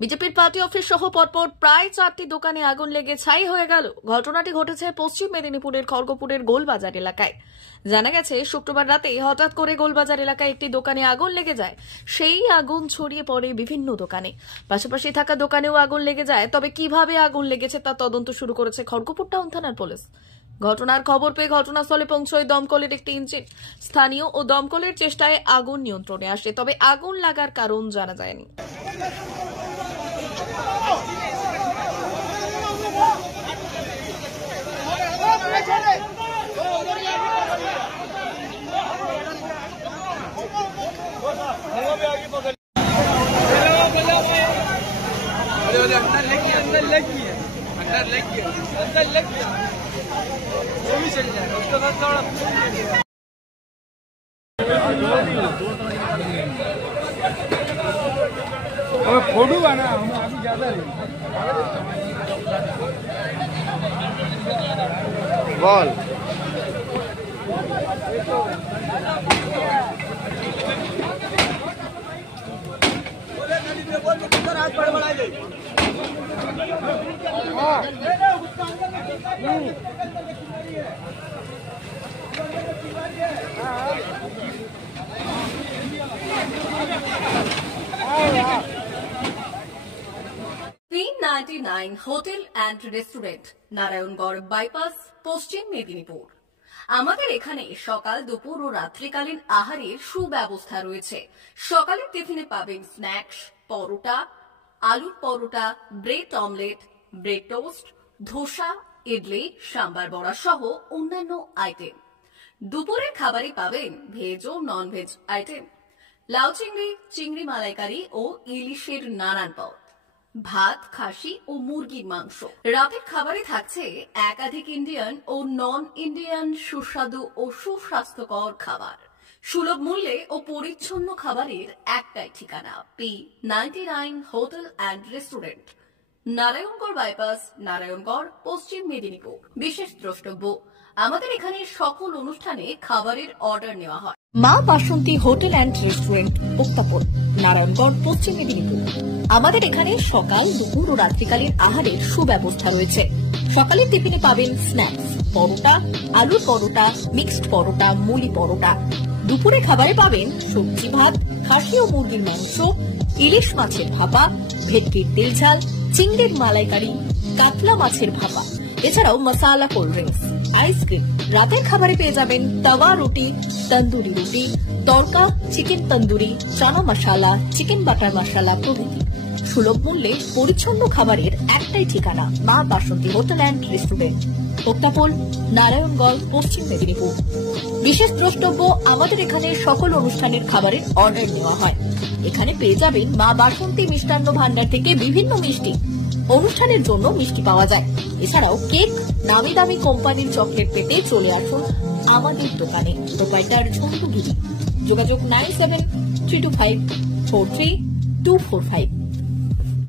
বিজেপির party office সহ পরপর প্রায় 4টি দোকানে আগুন লেগে ছাই হয়ে গেল। ঘটনাটি ঘটেছে পশ্চিম মেদিনীপুরের খড়গপুরের গোলবাজার এলাকায়। জানা গেছে, শুক্রবার রাতে হঠাৎ করে গোলবাজার এলাকায় একটি দোকানে আগুন লেগে যায়। সেই আগুন ছড়িয়ে পড়ে বিভিন্ন দোকানে, পাশাপাশি থাকা দোকানেও আগুন লেগে যায়। তবে কিভাবে আগুন লেগেছে তা তদন্ত শুরু করেছে খড়গপুর টাউন থানার পুলিশ। ঘটনার খবর পেয়ে ঘটনাস্থলে পৌঁছয় দমকলের একটি ইঞ্জিন। স্থানীয় ও দমকলের চেষ্টায় আগুন নিয়ন্ত্রণে আসে, তবে আগুন লাগার কারণ জানা যায়নি। फोटो बना हम अभी ज्यादा ball $399 hotel and restaurant, Narayangarh bypass, পশ্চিম মেদিনীপুর। আমাদের এখানে সকাল, দুপুর ও রাত্রিকালীন আহারের সুব্যবস্থা রয়েছে। সকালের টিফিনে পাবেন স্ন্যাক্স, পরোটা, আলুর paratha, bread omelette, bread toast, dosa, idli, sambar vada সহ অন্যান্য আইটেম। দুপুরের খাবারে পাবেন ভেজ ও নন ভেজ আইটেম, লাউ চিংড়ি, চিংড়ি মালাইকারি ও ইলিশের নানান পদ, ভাত, খাসি ও মুরগির মাংস। রাতের খাবারে থাকছে একাধিক ইন্ডিয়ান ও নন ইন্ডিয়ান সুস্বাদু ও সুস্বাস্থ্যকর খাবার। সুলভ মূল্যে ও পরিচ্ছন্ন খাবারের একটাই ঠিকানা, P99 hotel and restaurant, Narayangarh bypass, Narayangarh, পশ্চিম মেদিনীপুর। বিশেষ দ্রষ্টব্য, আমাদের এখানে সকল অনুষ্ঠানে খাবারের অর্ডার নেওয়া হয়। মা বাসন্তী হোটেল অ্যান্ড রেস্টুরেন্ট, উত্তাপন, নারায়ণগড়, পশ্চিম মেদিনীপুর। আমাদের এখানে সকাল, দুপুর ও রাত্রিকালীন আহারের সুব্যবস্থা রয়েছে। সকালের টিফিনে পাবেন স্ন্যাক্স, পরোটা, আলুর পরোটা, মিক্সড পরোটা, মুলি পরোটা। দুপুরে খাবারে পাবেন সবজি ভাত, খাসি ও মুরগির মাংস, ইলিশ মাছের ভাপা, ভেটকির তেল ঝাল, চিংড়ির মালাইকারি, কাতলা মাছের ভাপা, এছাড়াও মশালা কোল্ড ড্রিঙ্কস, আইসক্রিম। রাতের খাবারে পেয়ে যাবেন তাওয়া রুটি, তন্দুরি রুটি, তড়কা, চিকেন তন্দুরি, চানা মশালা, চিকেন বাটার মশালা প্রভৃতি। সুলভ মূল্যে পরিচ্ছন্ন খাবারের একটাই ঠিকানা, মা বাসন্তী হোটেল অ্যান্ড রেস্টুরেন্ট, উত্তাপন, নারায়ণগড়, পশ্চিম মেদিনীপুর। বিশেষ দ্রষ্টব্য, আমাদের এখানে সকল অনুষ্ঠানের খাবারের অর্ডার নেওয়া হয়। এখানে পেয়ে যাবেন মা বাসন্তী মিষ্টান্ন ভান্ডার থেকে বিভিন্ন মিষ্টি। অনুষ্ঠানের জন্য মিষ্টি পাওয়া যায়। এছাড়াও কেক, নামি দামি কোম্পানির চকলেট পেতে চলে আসুন আমাদের দোকানে। প্রোপাইটার ঝন্টু গিরি। যোগাযোগ 9732543245।